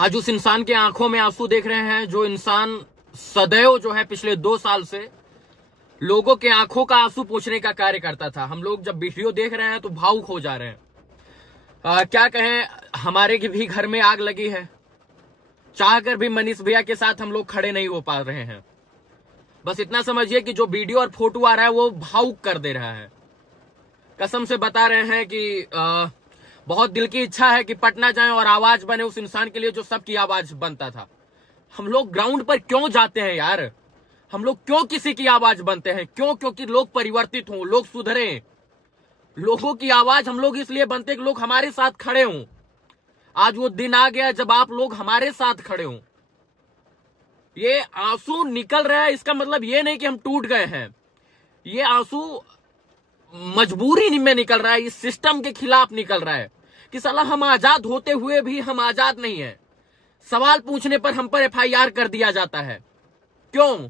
आज उस इंसान के आंखों में आंसू देख रहे हैं जो इंसान सदैव जो है पिछले 2 साल से लोगों के आंखों का आंसू पोंछने का कार्य करता था। हम लोग जब वीडियो देख रहे हैं तो भावुक हो जा रहे हैं। क्या कहें, हमारे भी घर में आग लगी है, चाहकर भी मनीष भैया के साथ हम लोग खड़े नहीं हो पा रहे हैं। बस इतना समझिए कि जो वीडियो और फोटो आ रहा है वो भावुक कर दे रहा है। कसम से बता रहे हैं कि बहुत दिल की इच्छा है कि पटना जाएं और आवाज बने उस इंसान के लिए जो सबकी आवाज बनता था। हम लोग ग्राउंड पर क्यों जाते हैं यार? हम लोग क्यों किसी की आवाज बनते हैं? क्यों? क्योंकि लोग परिवर्तित हों, लोग सुधरें। लोगों की आवाज हम लोग इसलिए बनते हैं कि लोग हमारे साथ खड़े हों। आज वो दिन आ गया जब आप लोग हमारे साथ खड़े हों। ये आंसू निकल रहा है, इसका मतलब ये नहीं कि हम टूट गए हैं। ये आंसू मजबूरी में निकल रहा है, इस सिस्टम के खिलाफ निकल रहा है कि साला हम आजाद होते हुए भी हम आजाद नहीं है। सवाल पूछने पर हम पर एफआईआर कर दिया जाता है। क्यों?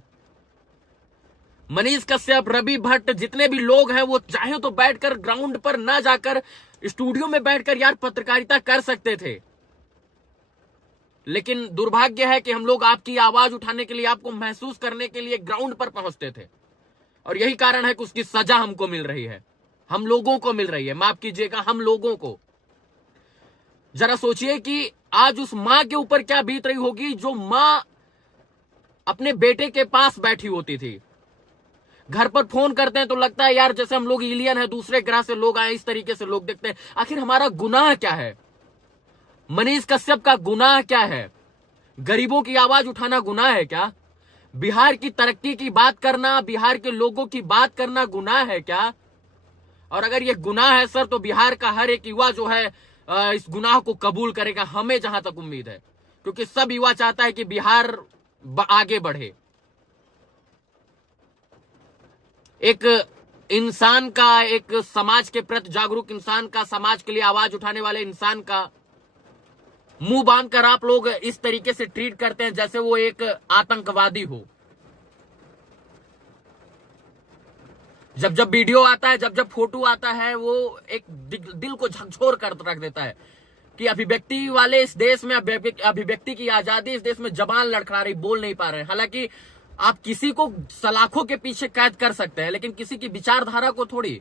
मनीष कश्यप, रवि भट्ट, जितने भी लोग हैं वो चाहे तो बैठकर ग्राउंड पर ना जाकर स्टूडियो में बैठकर यार पत्रकारिता कर सकते थे। लेकिन दुर्भाग्य है कि हम लोग आपकी आवाज उठाने के लिए, आपको महसूस करने के लिए ग्राउंड पर पहुंचते थे। और यही कारण है कि उसकी सजा हमको मिल रही है, हम लोगों को मिल रही है। माफ कीजिएगा, हम लोगों को। जरा सोचिए कि आज उस मां के ऊपर क्या बीत रही होगी जो मां अपने बेटे के पास बैठी होती थी। घर पर फोन करते हैं तो लगता है यार जैसे हम लोग एलियन है, दूसरे ग्रह से लोग आए, इस तरीके से लोग देखते हैं। आखिर हमारा गुनाह क्या है? मनीष कश्यप का गुनाह क्या है? गरीबों की आवाज उठाना गुनाह है क्या? बिहार की तरक्की की बात करना, बिहार के लोगों की बात करना गुनाह है क्या? और अगर ये गुनाह है सर, तो बिहार का हर एक युवा जो है इस गुनाह को कबूल करेगा, हमें जहां तक उम्मीद है। क्योंकि सब युवा चाहता है कि बिहार आगे बढ़े। एक इंसान का, एक समाज के प्रति जागरूक इंसान का, समाज के लिए आवाज उठाने वाले इंसान का मुंह बांधकर आप लोग इस तरीके से ट्रीट करते हैं जैसे वो एक आतंकवादी हो। जब जब वीडियो आता है, जब जब फोटो आता है, वो एक दिल को झकझोर कर रख देता है कि अभिव्यक्ति वाले इस देश में, अभिव्यक्ति की आजादी इस देश में जबान लड़खड़ा रही, बोल नहीं पा रहे हैं। हालांकि आप किसी को सलाखों के पीछे कैद कर सकते हैं, लेकिन किसी की विचारधारा को थोड़ी,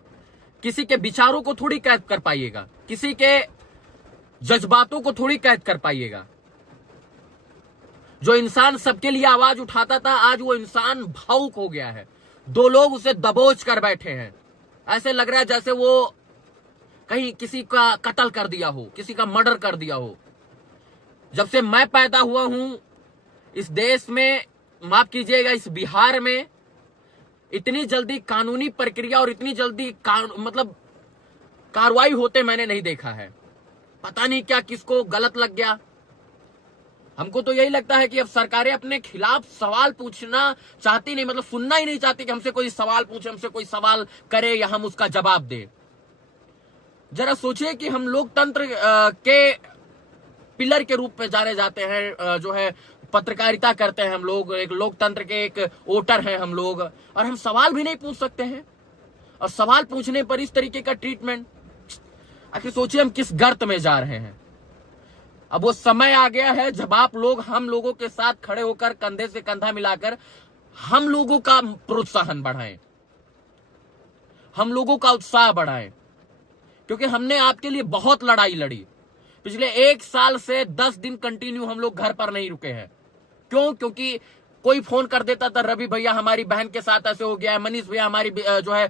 किसी के विचारों को थोड़ी कैद कर पाइएगा, किसी के जज्बातों को थोड़ी कैद कर पाइएगा। जो इंसान सबके लिए आवाज उठाता था, आज वो इंसान भावुक हो गया है। 2 लोग उसे दबोच कर बैठे हैं। ऐसे लग रहा है जैसे वो कहीं किसी का कत्ल कर दिया हो, किसी का मर्डर कर दिया हो। जब से मैं पैदा हुआ हूं इस देश में, माफ कीजिएगा, इस बिहार में इतनी जल्दी कानूनी प्रक्रिया और इतनी जल्दी मतलब कार्रवाई होते मैंने नहीं देखा है। पता नहीं क्या किसको गलत लग गया। हमको तो यही लगता है कि अब सरकारें अपने खिलाफ सवाल पूछना चाहती नहीं, मतलब सुनना ही नहीं चाहती कि हमसे कोई सवाल पूछे, हमसे कोई सवाल करे या हम उसका जवाब दें। जरा सोचिए कि हम लोकतंत्र के पिलर के रूप में जाने जाते हैं, जो है पत्रकारिता करते हैं हम लोग, एक लोकतंत्र के एक वोटर हैं हम लोग, और हम सवाल भी नहीं पूछ सकते हैं। और सवाल पूछने पर इस तरीके का ट्रीटमेंट। आखिर सोचिए हम किस गर्त में जा रहे हैं। अब वो समय आ गया है जब आप लोग हम लोगों के साथ खड़े होकर, कंधे से कंधा मिलाकर हम लोगों का प्रोत्साहन बढ़ाएं, हम लोगों का उत्साह बढ़ाएं। क्योंकि हमने आपके लिए बहुत लड़ाई लड़ी। पिछले 1 साल से 10 दिन कंटिन्यू हम लोग घर पर नहीं रुके हैं। क्यों? क्योंकि कोई फोन कर देता था, रवि भैया हमारी बहन के साथ ऐसे हो गया है, मनीष भैया हमारी जो है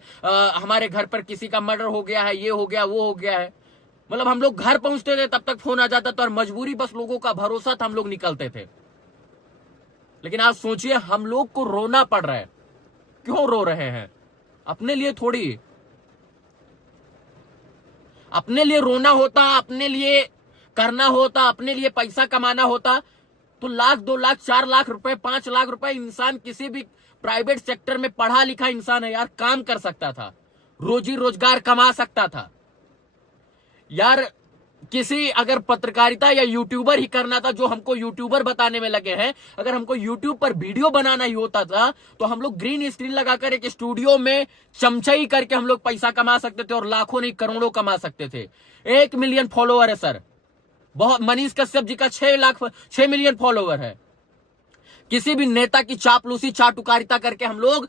हमारे घर पर किसी का मर्डर हो गया है, ये हो गया, वो हो गया है। मतलब हम लोग घर पहुंचते थे तब तक फोन आ जाता था, और मजबूरी बस लोगों का भरोसा था, हम लोग निकलते थे। लेकिन आज सोचिए हम लोग को रोना पड़ रहा है। क्यों रो रहे हैं? अपने लिए थोड़ी। अपने लिए रोना होता, अपने लिए करना होता, अपने लिए पैसा कमाना होता तो 1 लाख, 2 लाख, 4 लाख रुपए, 5 लाख रुपए इंसान किसी भी प्राइवेट सेक्टर में पढ़ा लिखा इंसान है यार, काम कर सकता था, रोजी रोजगार कमा सकता था यार। किसी अगर पत्रकारिता या यूट्यूबर ही करना था, जो हमको यूट्यूबर बताने में लगे हैं, अगर हमको यूट्यूब पर वीडियो बनाना ही होता था तो हम लोग ग्रीन स्क्रीन लगाकर एक स्टूडियो में चमचाई करके हम लोग पैसा कमा सकते थे, और लाखों नहीं करोड़ों कमा सकते थे। 1 मिलियन फॉलोअर है सर, बहुत, मनीष कश्यप जी का 6 मिलियन फॉलोवर है। किसी भी नेता की चापलूसी चाटुकारिता करके हम लोग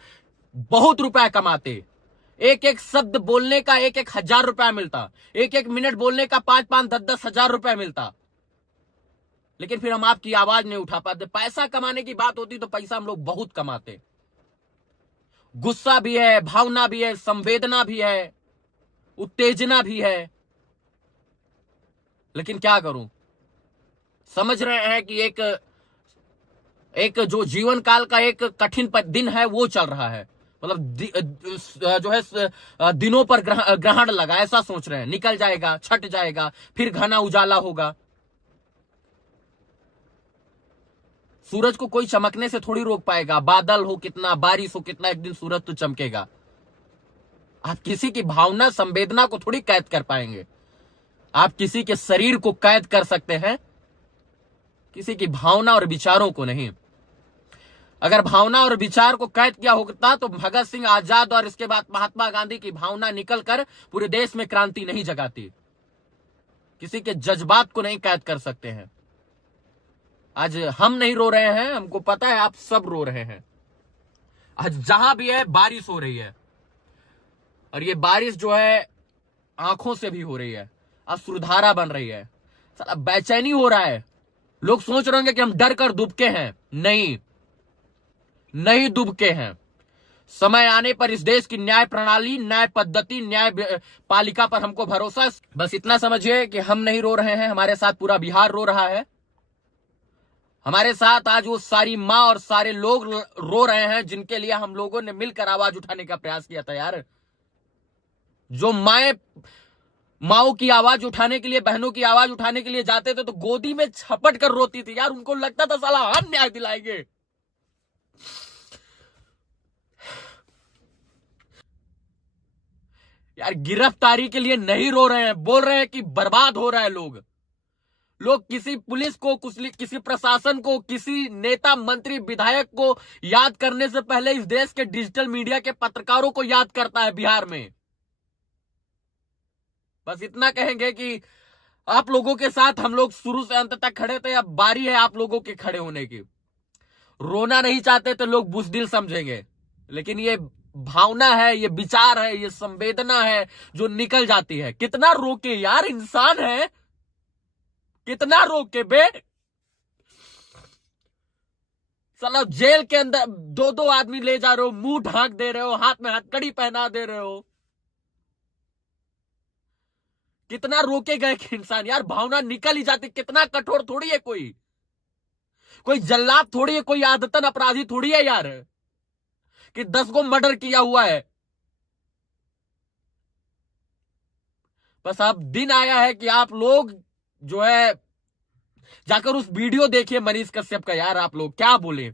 बहुत रुपया कमाते। एक एक शब्द बोलने का 1,000 रुपया मिलता, एक एक मिनट बोलने का 5-5, 10-10 हजार रुपया मिलता। लेकिन फिर हम आपकी आवाज नहीं उठा पाते। पैसा कमाने की बात होती तो पैसा हम लोग बहुत कमाते। गुस्सा भी है, भावना भी है, संवेदना भी है, उत्तेजना भी है। लेकिन क्या करूं, समझ रहे हैं कि एक जो जीवन काल का एक कठिन दिन है वो चल रहा है। मतलब जो है दिनों पर ग्रहण लगा, ऐसा सोच रहे हैं। निकल जाएगा, छट जाएगा, फिर घना उजाला होगा। सूरज को कोई चमकने से थोड़ी रोक पाएगा। बादल हो कितना, बारिश हो कितना, एक दिन सूरज तो चमकेगा। आप किसी की भावना संवेदना को थोड़ी कैद कर पाएंगे। आप किसी के शरीर को कैद कर सकते हैं, किसी की भावना और विचारों को नहीं। अगर भावना और विचार को कैद किया होता तो भगत सिंह, आजाद और इसके बाद महात्मा गांधी की भावना निकलकर पूरे देश में क्रांति नहीं जगाती। किसी के जज्बात को नहीं कैद कर सकते हैं। आज हम नहीं रो रहे हैं, हमको पता है आप सब रो रहे हैं। आज जहां भी है बारिश हो रही है, और ये बारिश जो है आंखों से भी हो रही है, अश्रुधारा बन रही है। साला बेचैनी हो रहा है। लोग सोच रहे होंगे कि हम डर कर दुबके हैं। नहीं दुबके हैं। समय आने पर इस देश की न्याय प्रणाली, न्याय पद्धति, न्याय पालिका पर हमको भरोसा है। बस इतना समझिए कि हम नहीं रो रहे हैं, हमारे साथ पूरा बिहार रो रहा है। हमारे साथ आज वो सारी माँ और सारे लोग रो रहे हैं जिनके लिए हम लोगों ने मिलकर आवाज उठाने का प्रयास किया था। यार, जो माओ की आवाज उठाने के लिए, बहनों की आवाज उठाने के लिए जाते थे तो गोदी में झपट कर रोती थी। यार, उनको लगता था साला हम न्याय दिलाएंगे। यार, गिरफ्तारी के लिए नहीं रो रहे हैं, बोल रहे हैं कि बर्बाद हो रहा है लोग किसी पुलिस को, किसी प्रशासन को, किसी नेता, मंत्री, विधायक को याद करने से पहले इस देश के डिजिटल मीडिया के पत्रकारों को याद करता है बिहार में। बस इतना कहेंगे कि आप लोगों के साथ हम लोग शुरू से अंत तक खड़े थे, अब बारी है आप लोगों के खड़े होने की। रोना नहीं चाहते तो लोग बुज़दिल समझेंगे, लेकिन ये भावना है, ये विचार है, ये संवेदना है जो निकल जाती है। कितना रोके यार, इंसान है, कितना रोके बे। साला जेल के अंदर 2-2 आदमी ले जा रहे हो, मुंह ढांक दे रहे हो, हाथ में हथकड़ी पहना दे रहे हो। कितना रोकेगा एक इंसान यार, भावना निकल ही जाती। कितना कठोर थोड़ी है कोई जल्लाद थोड़ी है, कोई आदतन अपराधी थोड़ी है यार कि 10 को मर्डर किया हुआ है। बस अब दिन आया है कि आप लोग जो है जाकर उस वीडियो देखिए मनीष कश्यप का। यार, आप लोग क्या बोले।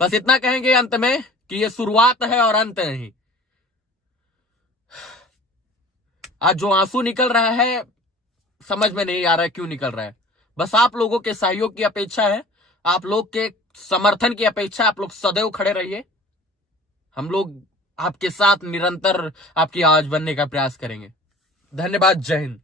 बस इतना कहेंगे अंत में कि ये शुरुआत है और अंत नहीं। आज जो आंसू निकल रहा है समझ में नहीं आ रहा है क्यों निकल रहा है। बस आप लोगों के सहयोग की अपेक्षा है, आप लोग के समर्थन की अपेक्षा। आप लोग सदैव खड़े रहिए, हम लोग आपके साथ निरंतर आपकी आवाज बनने का प्रयास करेंगे। धन्यवाद। जय हिंद।